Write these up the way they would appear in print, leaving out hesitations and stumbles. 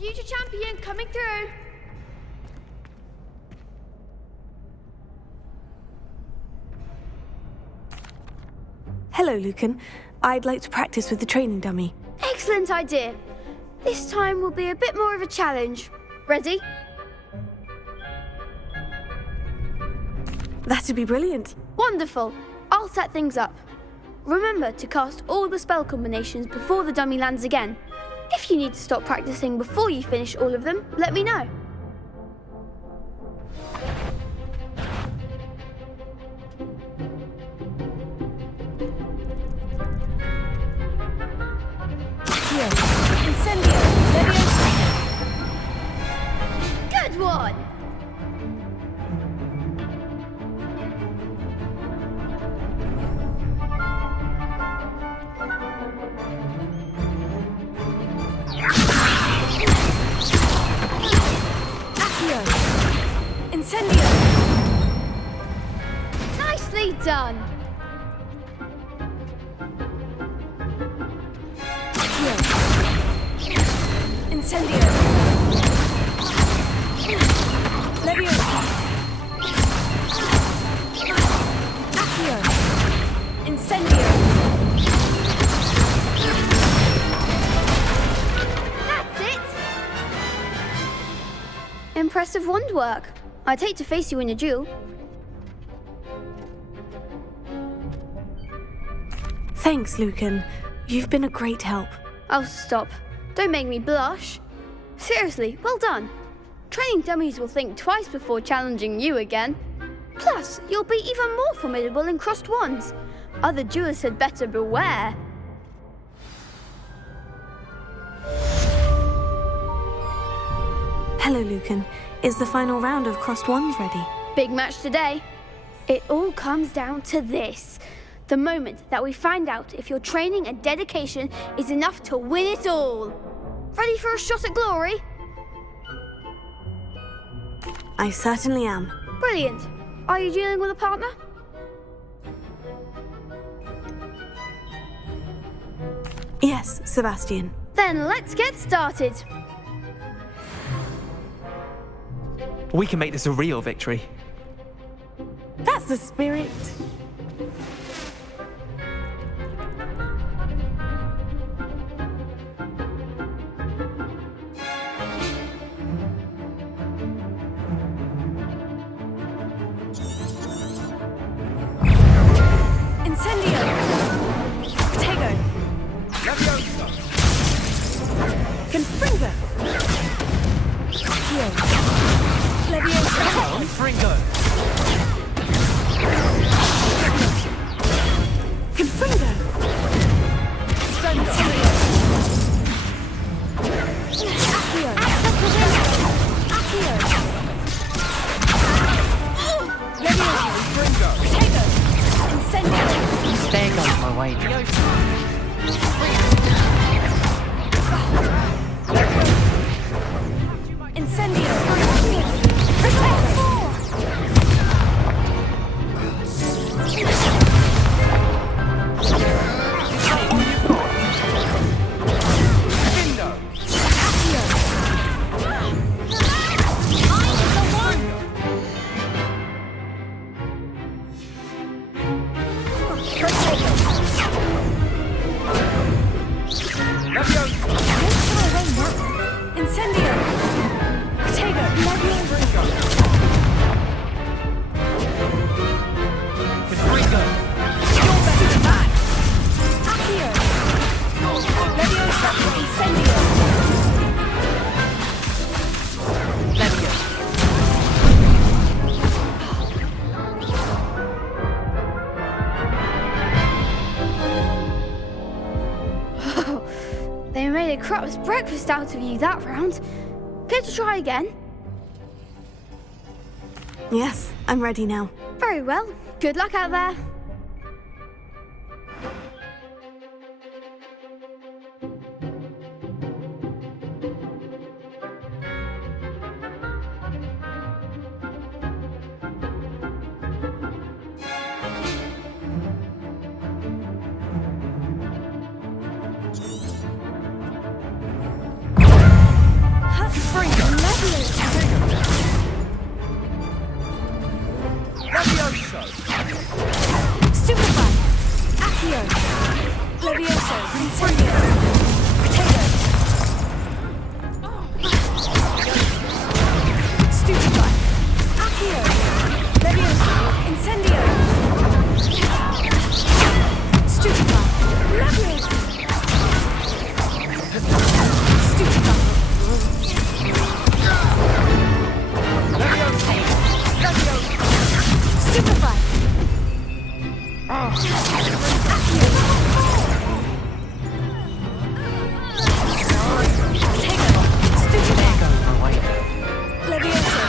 Future champion coming through. Hello, Lucan. I'd like to practice with the training dummy. Excellent idea. This time will be a bit more of a challenge. Ready? That'd be brilliant. Wonderful. I'll set things up. Remember to cast all the spell combinations before the dummy lands again. If you need to stop practicing before you finish all of them, let me know. Incendio! Leviosa! Good one! Incendio! Nicely done! Incendio! Leviosa! Accio! Incendio! That's it! Impressive wand work. I'd hate to face you in a duel. Thanks, Lucan. You've been a great help. Oh, stop. Don't make me blush. Seriously, well done. Training dummies will think twice before challenging you again. Plus, you'll be even more formidable in crossed wands. Other duelists had better beware. Hello, Lucan. Is the final round of crossed wands ready? Big match today. It all comes down to this. The moment that we find out if your training and dedication is enough to win it all. Ready for a shot at glory? I certainly am. Brilliant. Are you dealing with a partner? Yes, Sebastian. Then let's get started. We can make this a real victory. That's the spirit. Incendio! Tego! Leviosa! Confringo! Accio! Leviosa! Fringo! Confringo! Incendio! Accio! Accio! Leviosa! Fringo! Tego! Incendio! There goes my way. Incendio! Protect! Confringo! You're better than that! Accio! Leviosa! Incendio! Levio! They made a crap's breakfast out of you that round. Care to try again? Yes, I'm ready now. Very well. Good luck out there. Levioso! Stupefy! Accio! Levioso! Incendio! Potato! Stupefy! Accio! Levioso! Incendio! Stupefy! Levioso! Stupefy! Stupefy! Stay on my way. Levioso!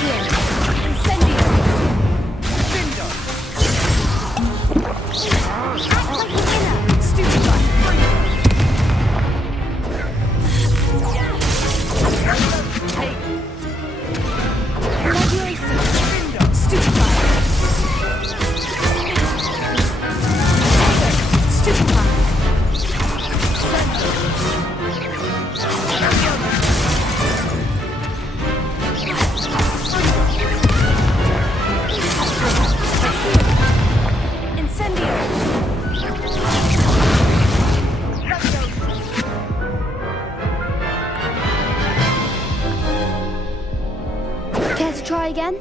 Here! Incendio! Bingo! Act like a winner! Stupefy! Levioso! Stupefy! Stupefy! Incendio! Care to try again?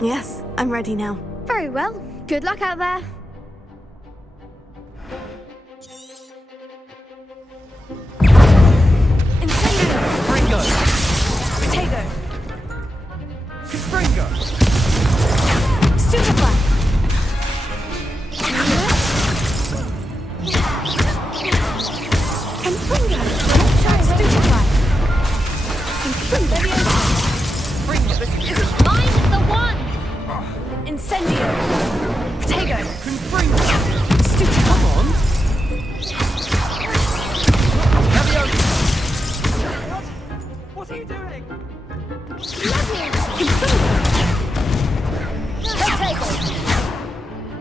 Yes, I'm ready now. Very well. Good luck out there. Incendio! Confringo! Potato! Confringo! Stupefy! Confringo! Stupefy! Levioso! Confringo! This isn't Find the one! Incendio! Potato! Confringo! Stupefy! Come on! Levioso! What are you doing?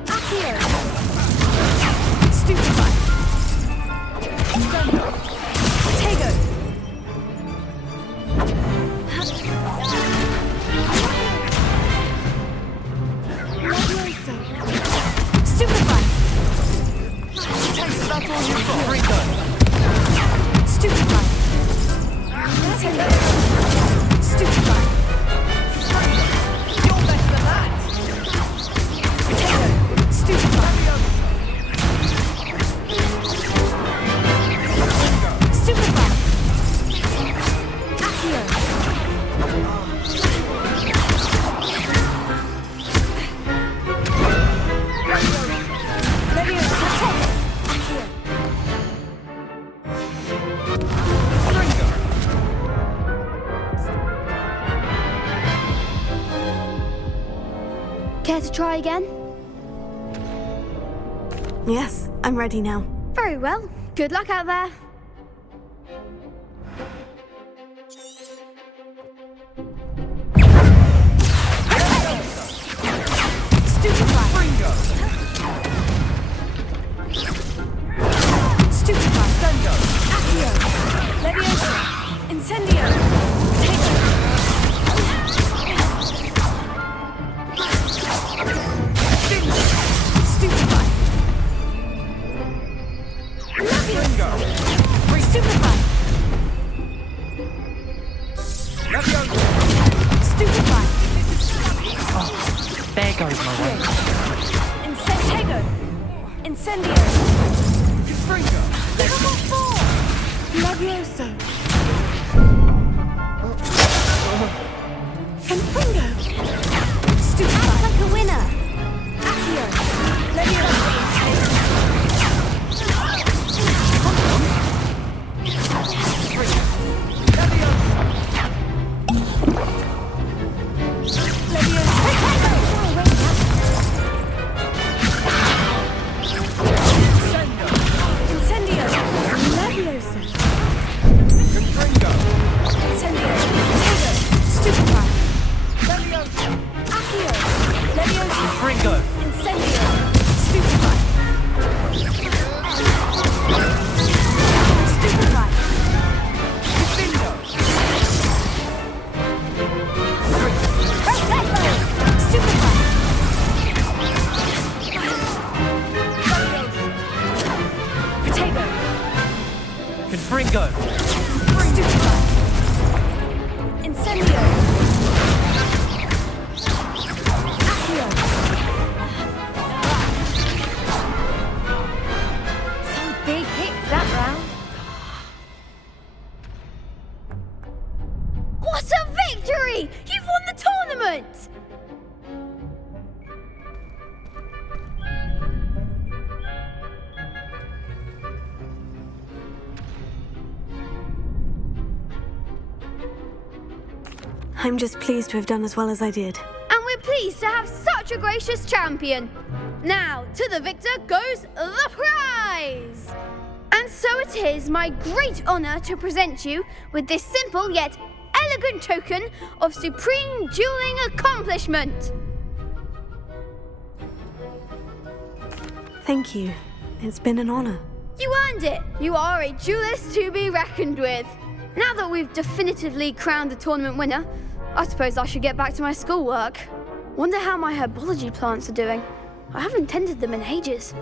Accio! Stupefy! Potato! Stupefy! That's all you've got. Confringo! Stupefy! Incendio! Stupefy! You're better than that! Potato! Stupefy! Stupefy! Accio! Levioso! Accio! Care to try again? Yes, I'm ready now. Very well. Good luck out there. Stupefy! Bingo! Stupefy! Sendo! Accio! Levioso! Incendio! Potato! Stupefy! Levioso! Bingo! goes my way. Incentigo! Incendio! Confringo! Level 4! Levioso! Confringo! Stupefy! Act like a winner! Accio! Levioso! Confringo! Stupefy! Incendio! Accio! Some big hits that round. What a victory! You've won the tournament! I'm just pleased to have done as well as I did. And we're pleased to have such a gracious champion. Now, to the victor goes the prize! And so it is my great honour to present you with this simple yet elegant token of supreme dueling accomplishment. Thank you. It's been an honour. You earned it. You are a duelist to be reckoned with. Now that we've definitively crowned the tournament winner, I suppose I should get back to my schoolwork. Wonder how my herbology plants are doing. I haven't tended them in ages.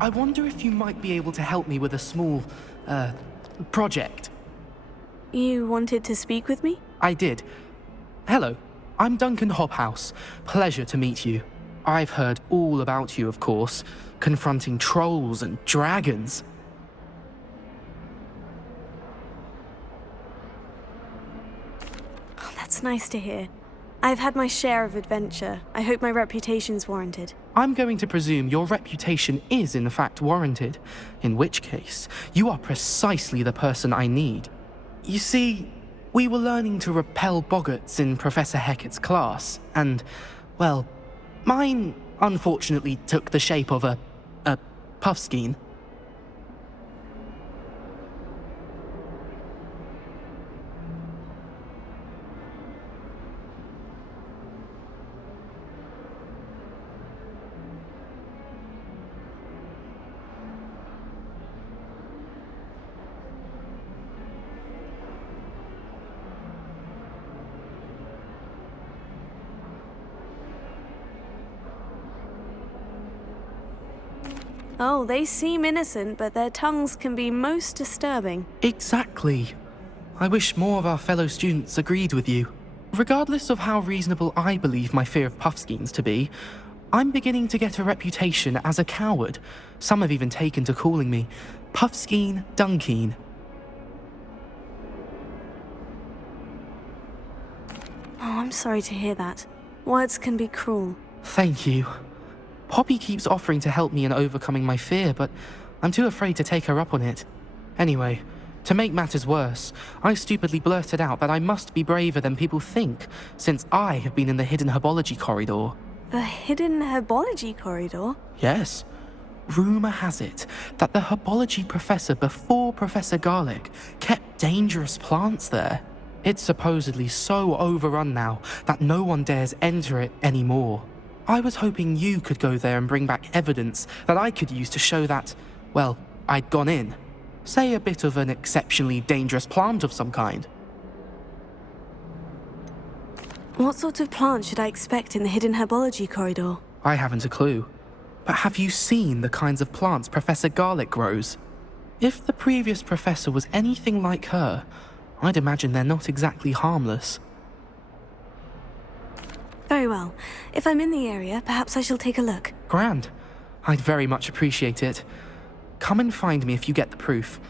I wonder if you might be able to help me with a small, project. You wanted to speak with me? I did. Hello, I'm Duncan Hobhouse. Pleasure to meet you. I've heard all about you, of course, confronting trolls and dragons. Oh, that's nice to hear. I've had my share of adventure. I hope my reputation's warranted. I'm going to presume your reputation is in fact warranted, in which case, you are precisely the person I need. You see, we were learning to repel boggarts in Professor Hecat's class, and, well, mine unfortunately took the shape of a puffskein. Oh, they seem innocent, but their tongues can be most disturbing. Exactly. I wish more of our fellow students agreed with you. Regardless of how reasonable I believe my fear of puffskeins to be, I'm beginning to get a reputation as a coward. Some have even taken to calling me Puffskeen Dunkeen. I'm sorry to hear that. Words can be cruel. Thank you. Poppy keeps offering to help me in overcoming my fear, but I'm too afraid to take her up on it. Anyway, to make matters worse, I stupidly blurted out that I must be braver than people think, since I have been in the hidden herbology corridor. The hidden herbology corridor? Yes. Rumour has it that the herbology professor before Professor Garlic kept dangerous plants there. It's supposedly so overrun now that no one dares enter it anymore. I was hoping you could go there and bring back evidence that I could use to show that, well, I'd gone in. Say a bit of an exceptionally dangerous plant of some kind. What sort of plant should I expect in the hidden herbology corridor? I haven't a clue. But have you seen the kinds of plants Professor Garlic grows? If the previous professor was anything like her, I'd imagine they're not exactly harmless. Very well. If I'm in the area, perhaps I shall take a look. Grand. I'd very much appreciate it. Come and find me if you get the proof.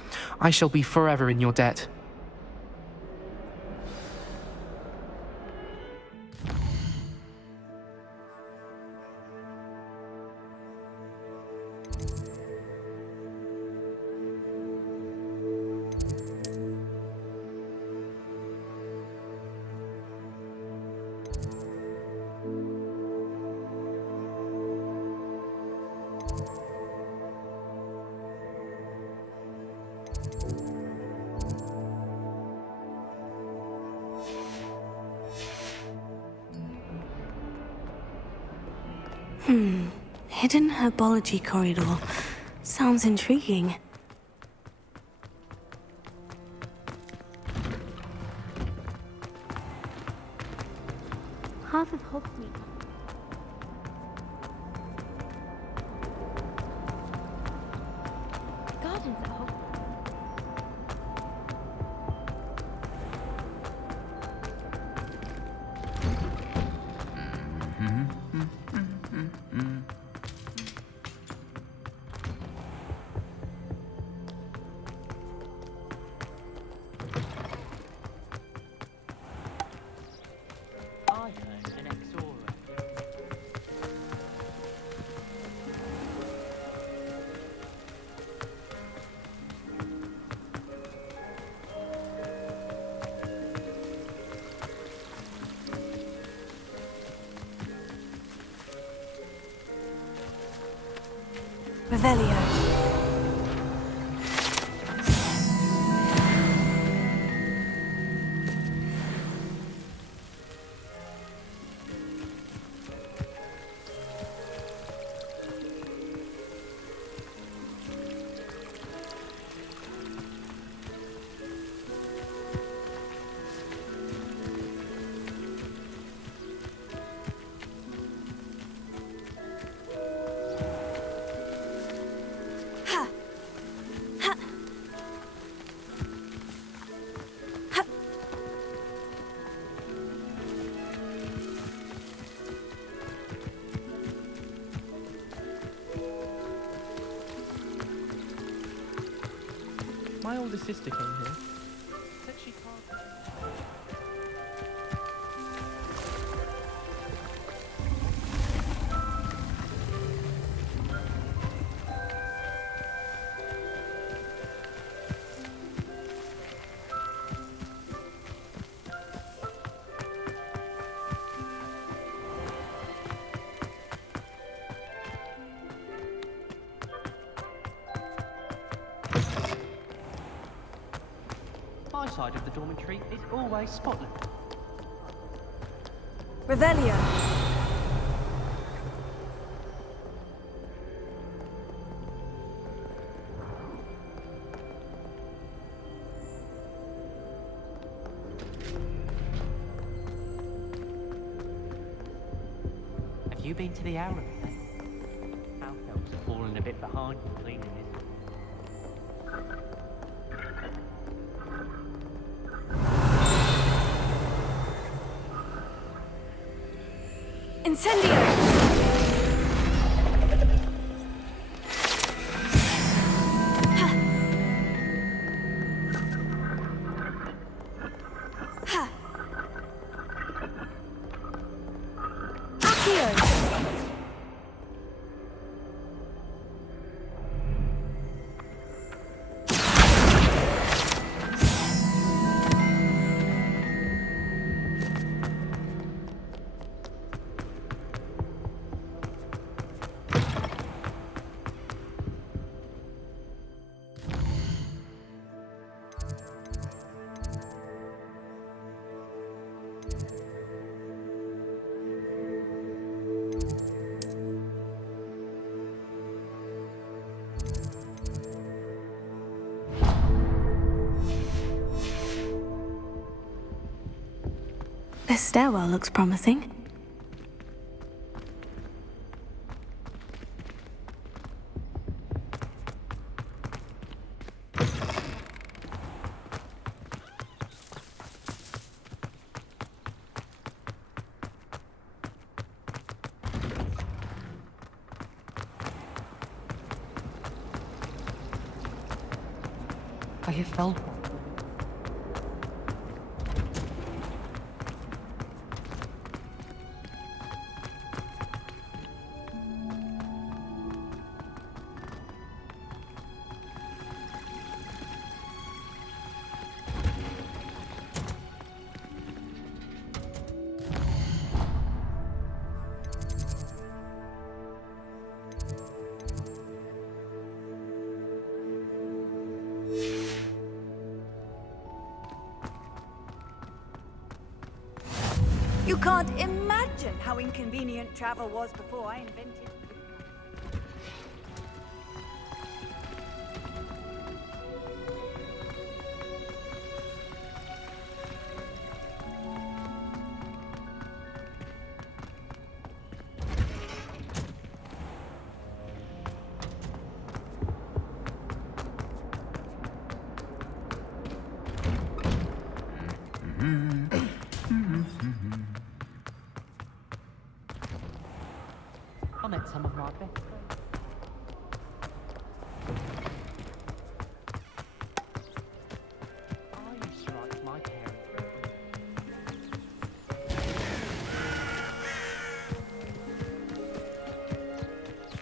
I shall be forever in your debt. Hidden herbology corridor. Sounds intriguing. Half of Hogsmeade. Gardens at Hogwarts. I heard an Exora. Revelio. My older sister came here. Said she can't. My side of the dormitory is always spotless. Revelio. Have you been to the Arrow then? House elves have fallen a bit behind with cleaning this. Incendio! This stairwell looks promising. I have felt one. You can't imagine how inconvenient travel was before I invented it. I met some of my best friends. I used to write to my parents.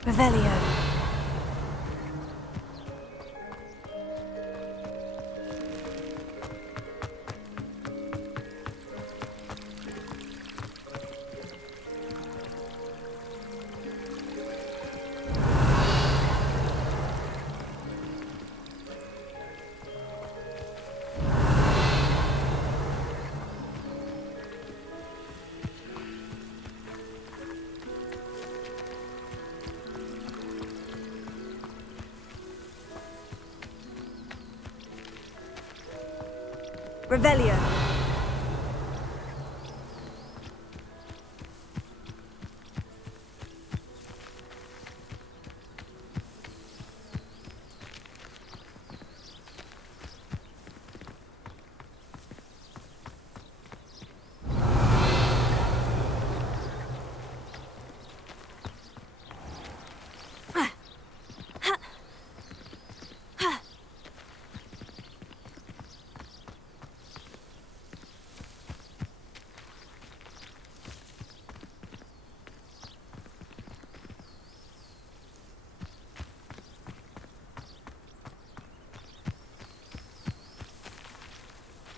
Revelio. Revelio.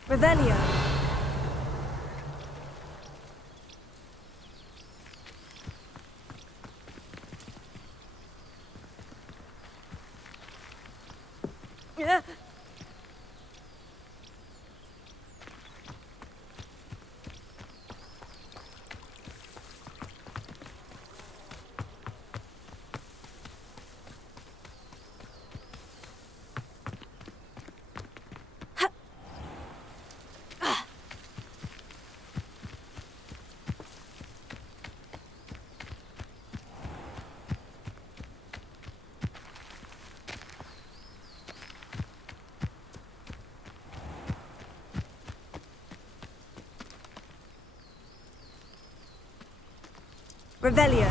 Revelio. Yeah. Revelio.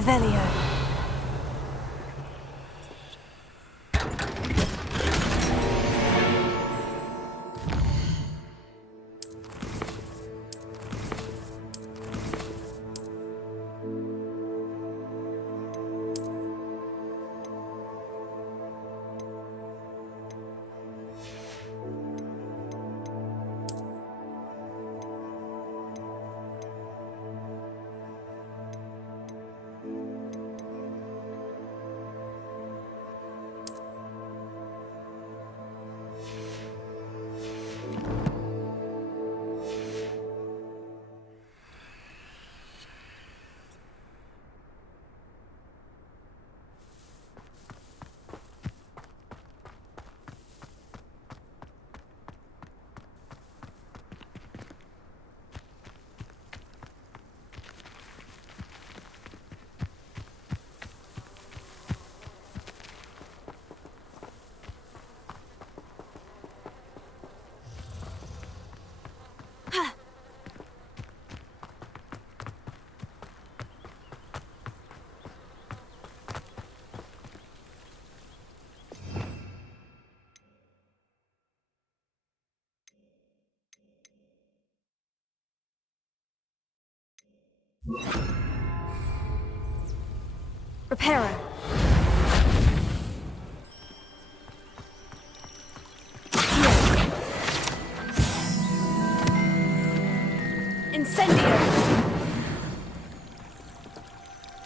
Revelio. Reparo. Incendio.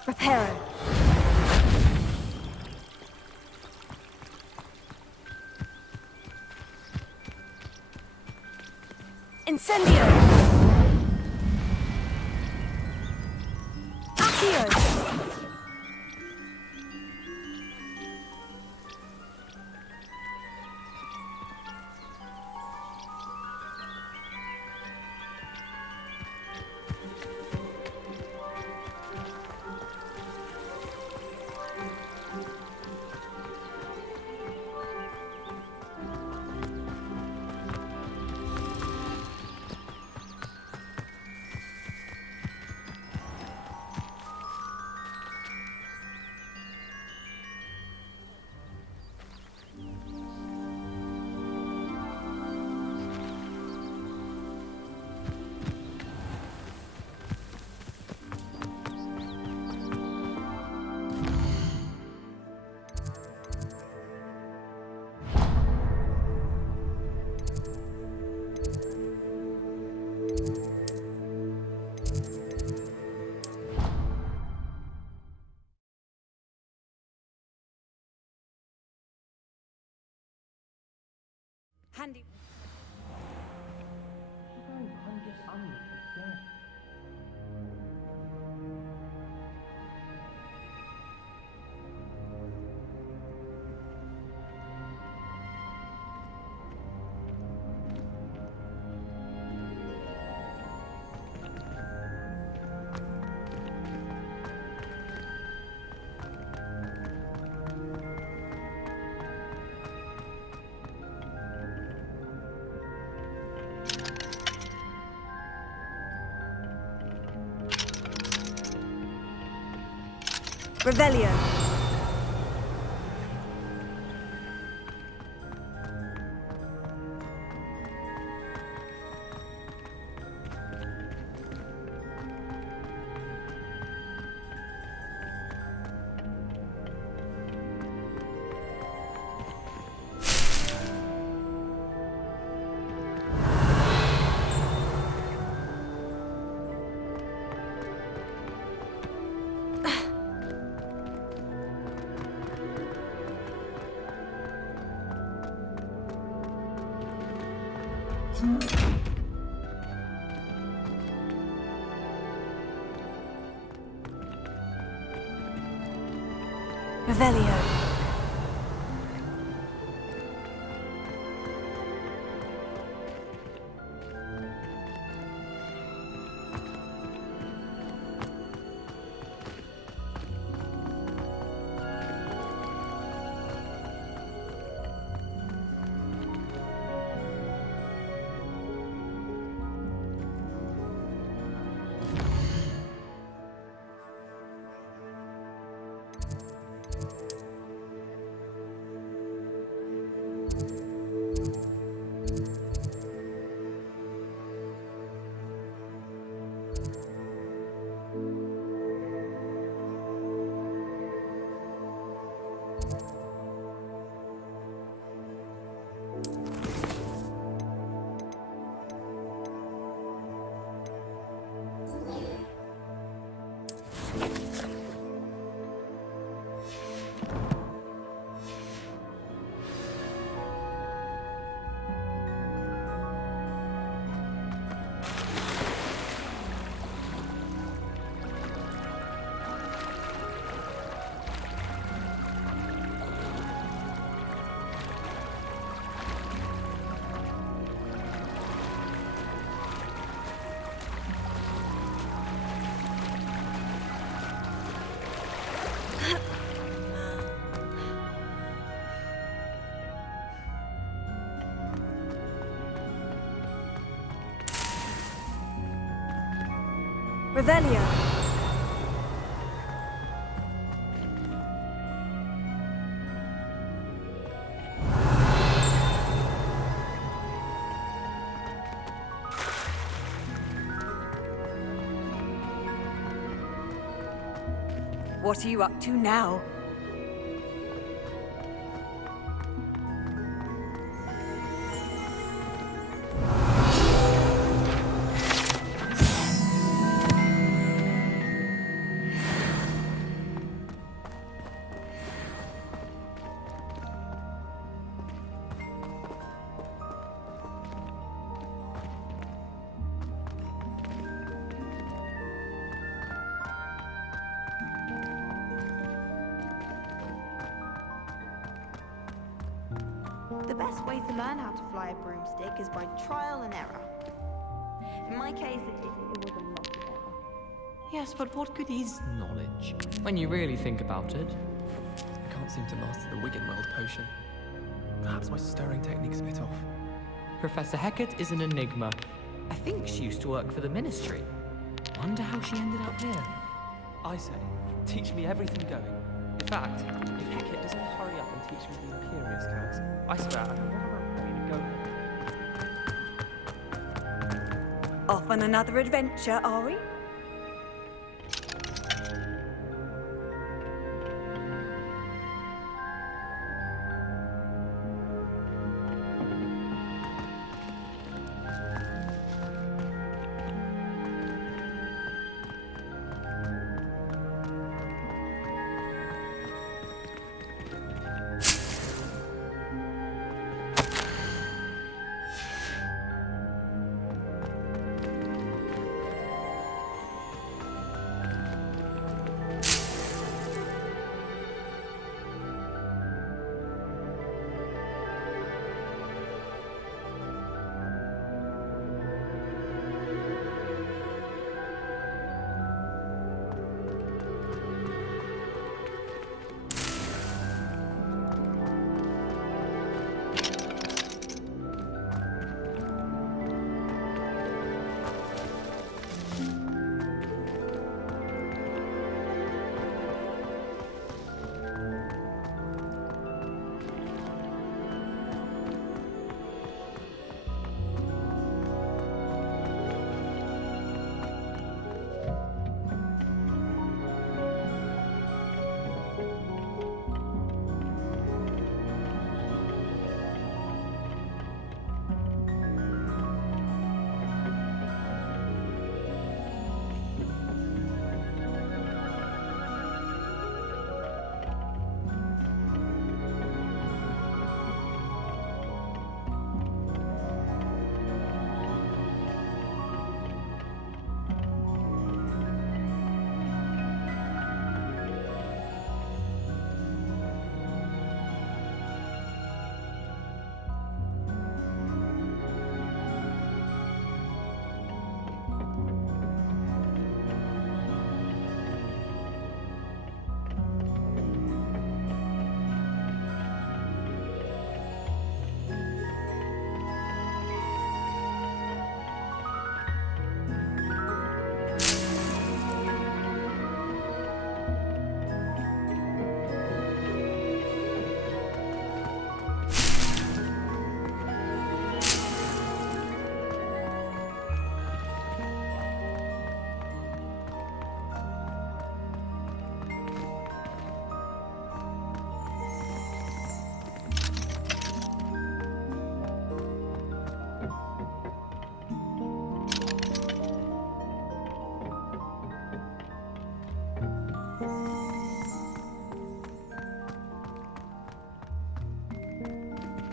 Reparo. Incendio. Accio. Handy. I'm just again. Revelio. Revelio. Revelio. What are you up to now? The best way to learn how to fly a broomstick is by trial and error. In my case, it was a lot of error. Yes, but what good is knowledge when you really think about it? I can't seem to master the Wiggenweld potion. Perhaps my stirring technique's a bit off. Professor Hecat is an enigma. I think she used to work for the Ministry. Wonder how she ended up here. I say, teach me everything going. In fact, if Hecat doesn't hurry up and teach me the Imperious cows, I swear I will never ready to go. Off on another adventure, are we?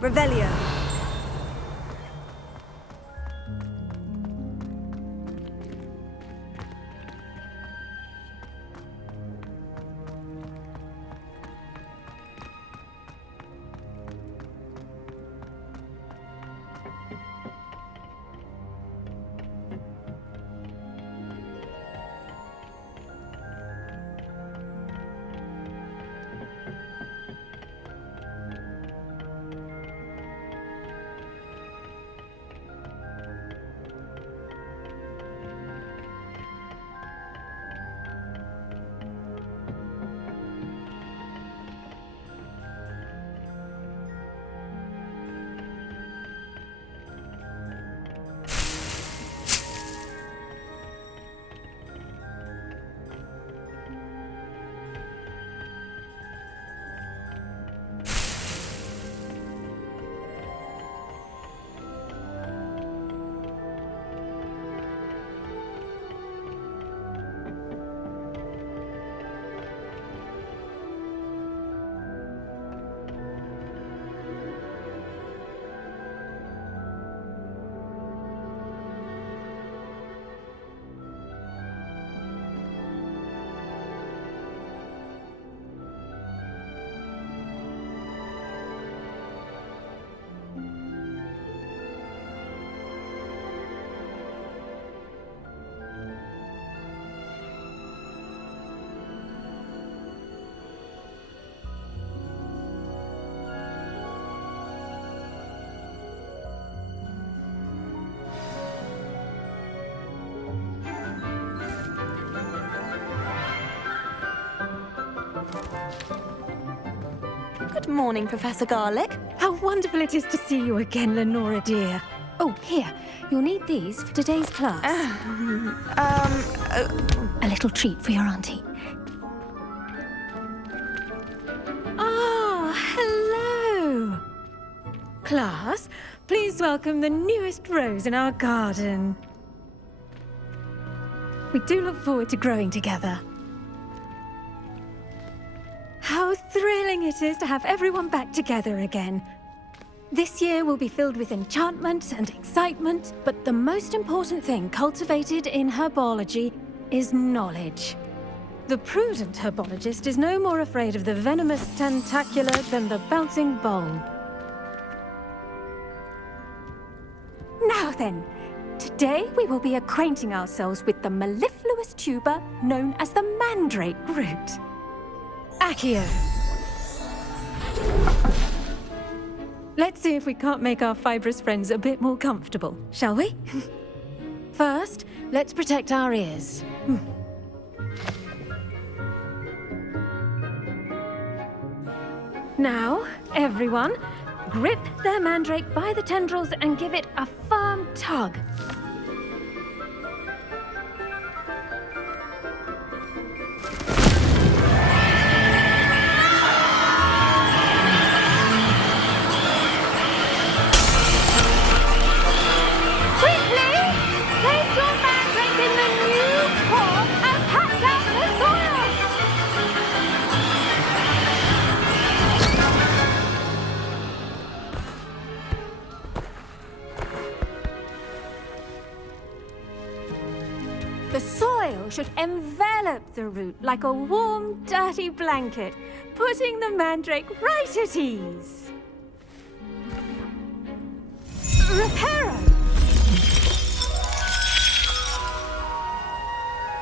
Revelio. Good morning, Professor Garlick. How wonderful it is to see you again, Lenora dear. Oh, here. You'll need these for today's class. A little treat for your auntie. Ah, hello. Class, please welcome the newest rose in our garden. We do look forward to growing together. How thrilling it is to have everyone back together again. This year will be filled with enchantment and excitement, but the most important thing cultivated in herbology is knowledge. The prudent herbologist is no more afraid of the venomous tentacula than the bouncing bulb. Now then, today we will be acquainting ourselves with the mellifluous tuber known as the mandrake root. Accio. Let's see if we can't make our fibrous friends a bit more comfortable, shall we? First, let's protect our ears. Now, everyone, grip their mandrake by the tendrils and give it a firm tug. The soil should envelop the root like a warm, dirty blanket, putting the mandrake right at ease. Reparo!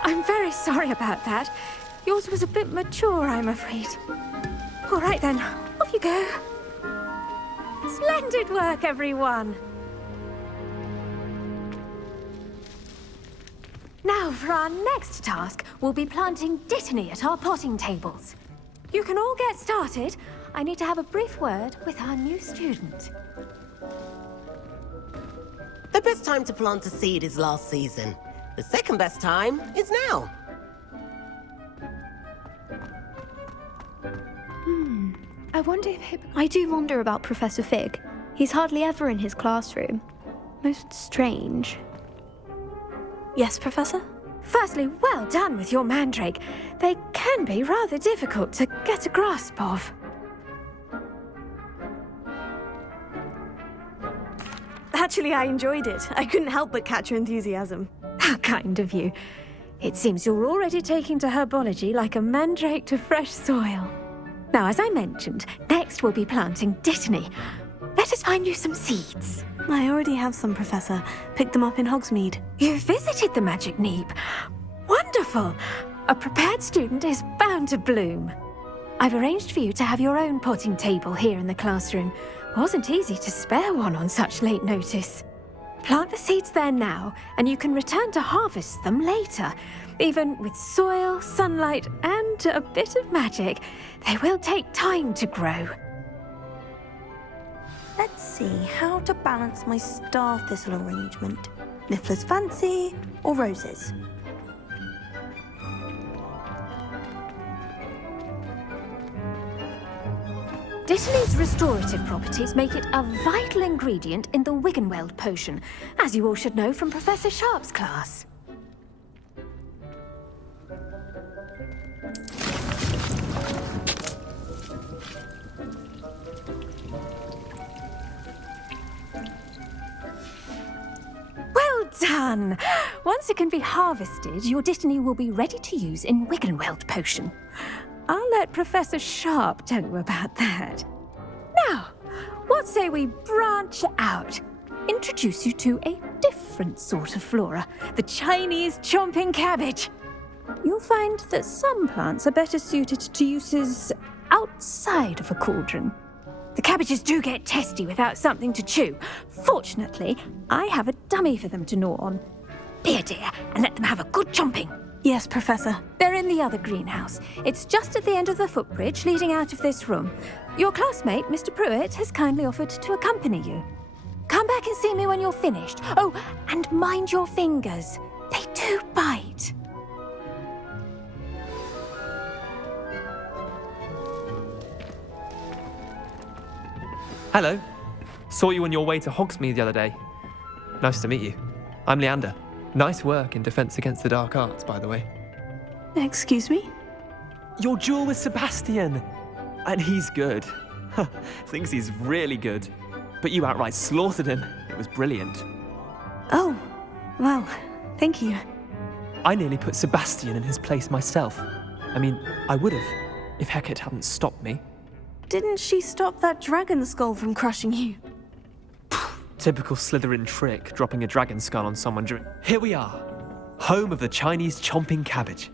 I'm very sorry about that. Yours was a bit mature, I'm afraid. All right then, off you go. Splendid work, everyone! Now, for our next task, we'll be planting dittany at our potting tables. You can all get started. I need to have a brief word with our new student. The best time to plant a seed is last season. The second best time is now. I do wonder about Professor Fig. He's hardly ever in his classroom. Most strange. Yes, Professor? Firstly, well done with your mandrake. They can be rather difficult to get a grasp of. Actually, I enjoyed it. I couldn't help but catch your enthusiasm. How kind of you. It seems you're already taking to herbology like a mandrake to fresh soil. Now, as I mentioned, next we'll be planting dittany. Let us find you some seeds. I already have some, Professor. Picked them up in Hogsmeade. You visited the Magic Neep. Wonderful! A prepared student is bound to bloom. I've arranged for you to have your own potting table here in the classroom. Wasn't easy to spare one on such late notice. Plant the seeds there now, and you can return to harvest them later. Even with soil, sunlight, and a bit of magic, they will take time to grow. Let's see how to balance my star thistle arrangement. Niffler's fancy or roses? Dittany's restorative properties make it a vital ingredient in the Wiggenweld potion, as you all should know from Professor Sharp's class. Well done! Once it can be harvested, your dittany will be ready to use in Wiggenweld potion. I'll let Professor Sharp tell you about that. Now, what say we branch out? Introduce you to a different sort of flora, the Chinese chomping cabbage. You'll find that some plants are better suited to uses outside of a cauldron. The cabbages do get testy without something to chew. Fortunately, I have a dummy for them to gnaw on. Be a dear and let them have a good chomping. Yes, Professor. They're in the other greenhouse. It's just at the end of the footbridge leading out of this room. Your classmate, Mr. Pruitt, has kindly offered to accompany you. Come back and see me when you're finished. Oh, and mind your fingers. They do bite. Hello. Saw you on your way to Hogsmeade the other day. Nice to meet you. I'm Leander. Nice work in Defense Against the Dark Arts, by the way. Excuse me? Your duel with Sebastian! And he's good. Thinks he's really good. But you outright slaughtered him. It was brilliant. Oh, well, thank you. I nearly put Sebastian in his place myself. I mean, I would have, if Hecate hadn't stopped me. Didn't she stop that dragon skull from crushing you? Typical Slytherin trick, dropping a dragon skull on someone during... Here we are, home of the Chinese chomping cabbage.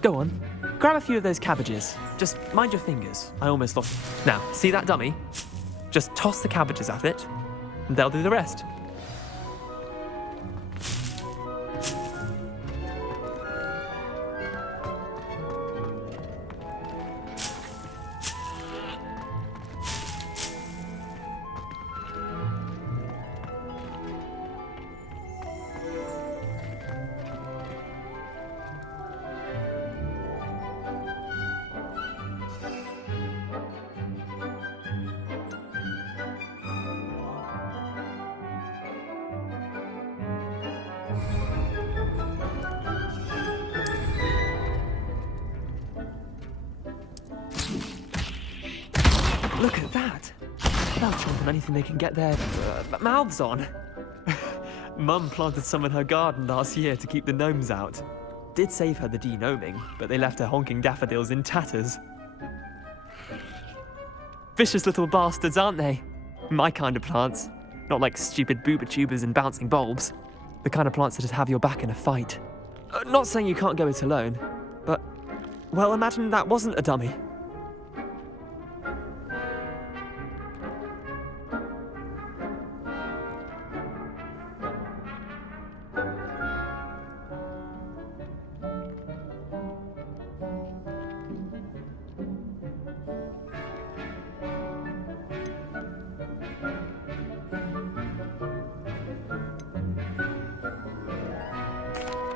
Go on, grab a few of those cabbages. Just mind your fingers. I almost lost. Now, see that dummy? Just toss the cabbages at it, and they'll do the rest. Look at that! They'll chomp on anything they can get their mouths on. Mum planted some in her garden last year to keep the gnomes out. Did save her the de-gnoming, but they left her honking daffodils in tatters. Vicious little bastards, aren't they? My kind of plants. Not like stupid booba tubers and bouncing bulbs. The kind of plants that'd have your back in a fight. Not saying you can't go it alone, but... well, imagine that wasn't a dummy.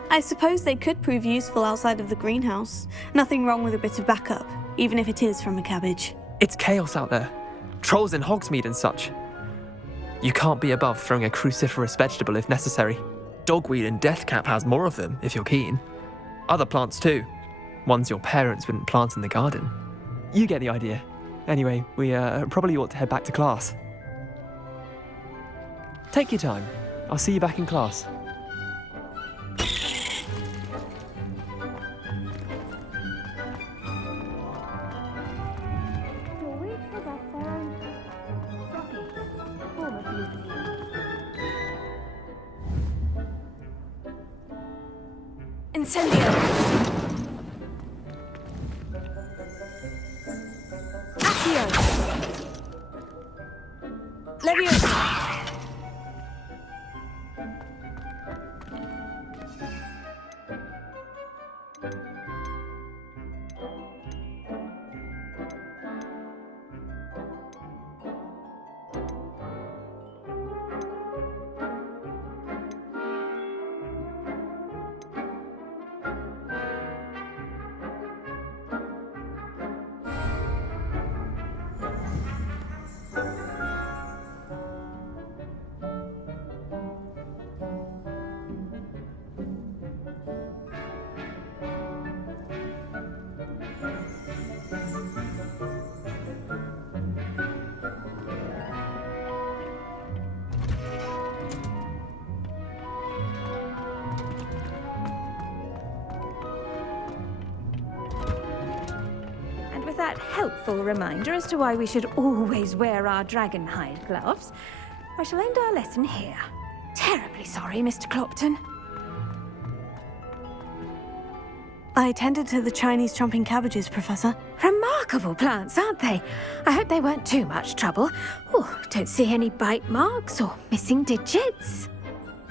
I suppose they could prove useful outside of the greenhouse. Nothing wrong with a bit of backup, even if it is from a cabbage. It's chaos out there. Trolls in Hogsmeade and such. You can't be above throwing a cruciferous vegetable if necessary. Dogweed and deathcap has more of them, if you're keen. Other plants too. Ones your parents wouldn't plant in the garden. You get the idea. Anyway, we probably ought to head back to class. Take your time. I'll see you back in class. Incendio! Accio! Leviosa! that helpful reminder as to why we should always wear our dragon hide gloves, I shall end our lesson here. Terribly sorry, Mr. Clopton. I attended to the Chinese chomping cabbages, Professor. Remarkable plants, aren't they? I hope they weren't too much trouble. Oh, don't see any bite marks or missing digits.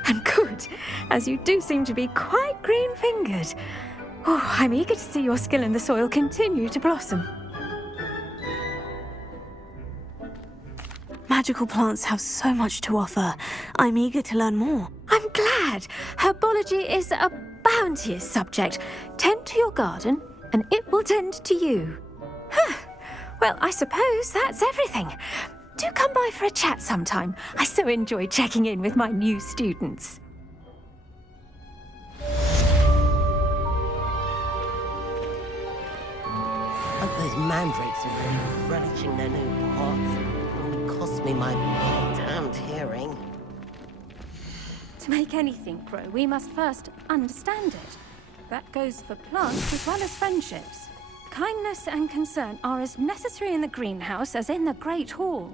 And good, as you do seem to be quite green-fingered. Oh, I'm eager to see your skill in the soil continue to blossom. Magical plants have so much to offer. I'm eager to learn more. I'm glad. Herbology is a bounteous subject. Tend to your garden, and it will tend to you. Well, I suppose that's everything. Do come by for a chat sometime. I so enjoy checking in with my new students. Hope those mandrakes are really relishing their new pots. Only cost me my damned hearing. To make anything grow, we must first understand it. That goes for plants as well as friendships. Kindness and concern are as necessary in the greenhouse as in the Great Hall.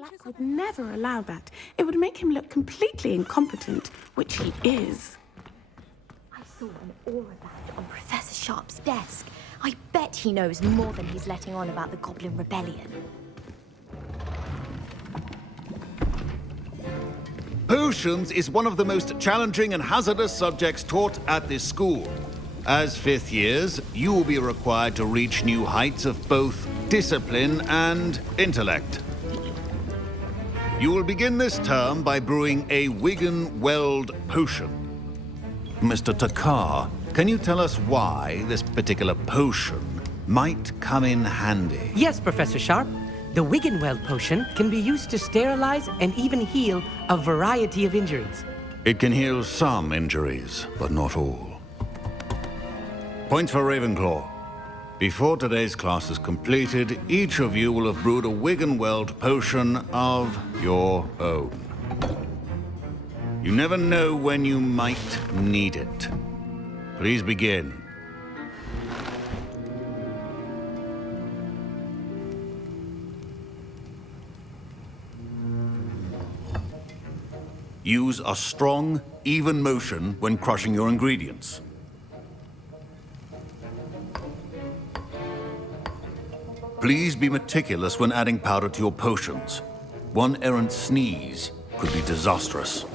Black would never allow that. It would make him look completely incompetent, which he is. I saw an aura badge on Professor Sharp's desk. I bet he knows more than he's letting on about the Goblin Rebellion. Potions is one of the most challenging and hazardous subjects taught at this school. As fifth years, you will be required to reach new heights of both discipline and intellect. You will begin this term by brewing a Wiggenweld potion. Mr. Takar, can you tell us why this particular potion might come in handy? Yes, Professor Sharp. The Wiggenweld potion can be used to sterilize and even heal a variety of injuries. It can heal some injuries, but not all. Point for Ravenclaw. Before today's class is completed, each of you will have brewed a Wiggenweld potion of your own. You never know when you might need it. Please begin. Use a strong, even motion when crushing your ingredients. Please be meticulous when adding powder to your potions. One errant sneeze could be disastrous.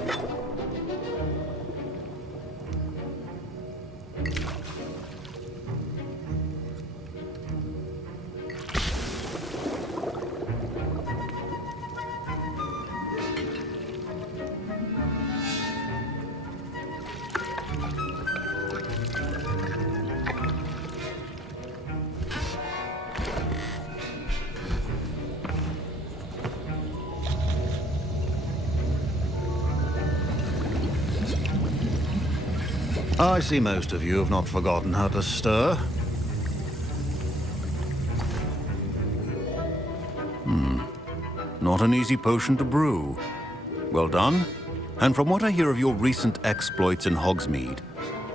I see most of you have not forgotten how to stir. Not an easy potion to brew. Well done. And from what I hear of your recent exploits in Hogsmeade,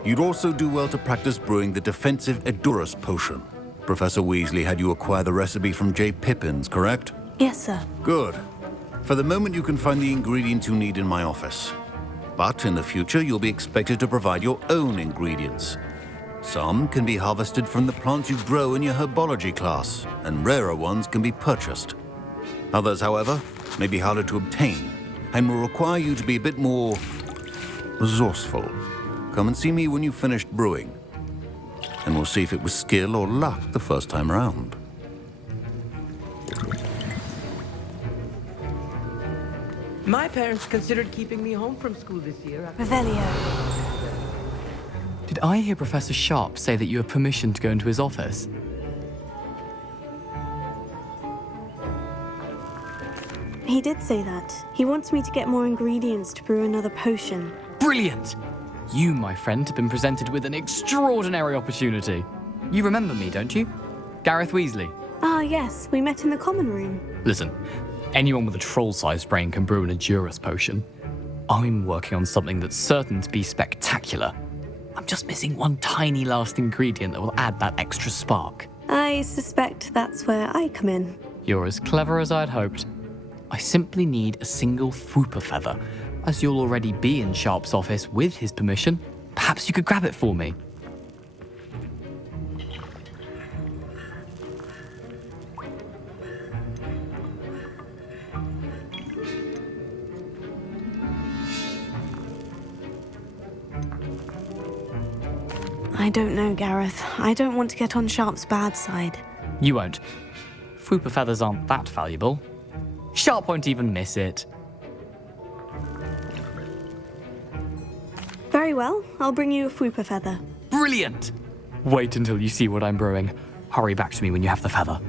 you'd also do well to practice brewing the defensive Edurus potion. Professor Weasley had you acquire the recipe from J. Pippins, correct? Yes, sir. Good. For the moment, you can find the ingredients you need in my office. But in the future, you'll be expected to provide your own ingredients. Some can be harvested from the plants you grow in your herbology class, and rarer ones can be purchased. Others, however, may be harder to obtain, and will require you to be a bit more resourceful. Come and see me when you've finished brewing, and we'll see if it was skill or luck the first time around. My parents considered keeping me home from school this year. Revelio. Did I hear Professor Sharp say that you have permission to go into his office? He did say that. He wants me to get more ingredients to brew another potion. Brilliant! You, my friend, have been presented with an extraordinary opportunity. You remember me, don't you? Gareth Weasley. Ah, yes. We met in the common room. Listen, anyone with a troll-sized brain can brew an Edurus potion. I'm working on something that's certain to be spectacular. I'm just missing one tiny last ingredient that will add that extra spark. I suspect that's where I come in. You're as clever as I'd hoped. I simply need a single Fwooper feather. As you'll already be in Sharp's office with his permission, perhaps you could grab it for me. I don't know, Gareth. I don't want to get on Sharp's bad side. You won't. Fwooper feathers aren't that valuable. Sharp won't even miss it. Very well. I'll bring you a Fwooper feather. Brilliant! Wait until you see what I'm brewing. Hurry back to me when you have the feather.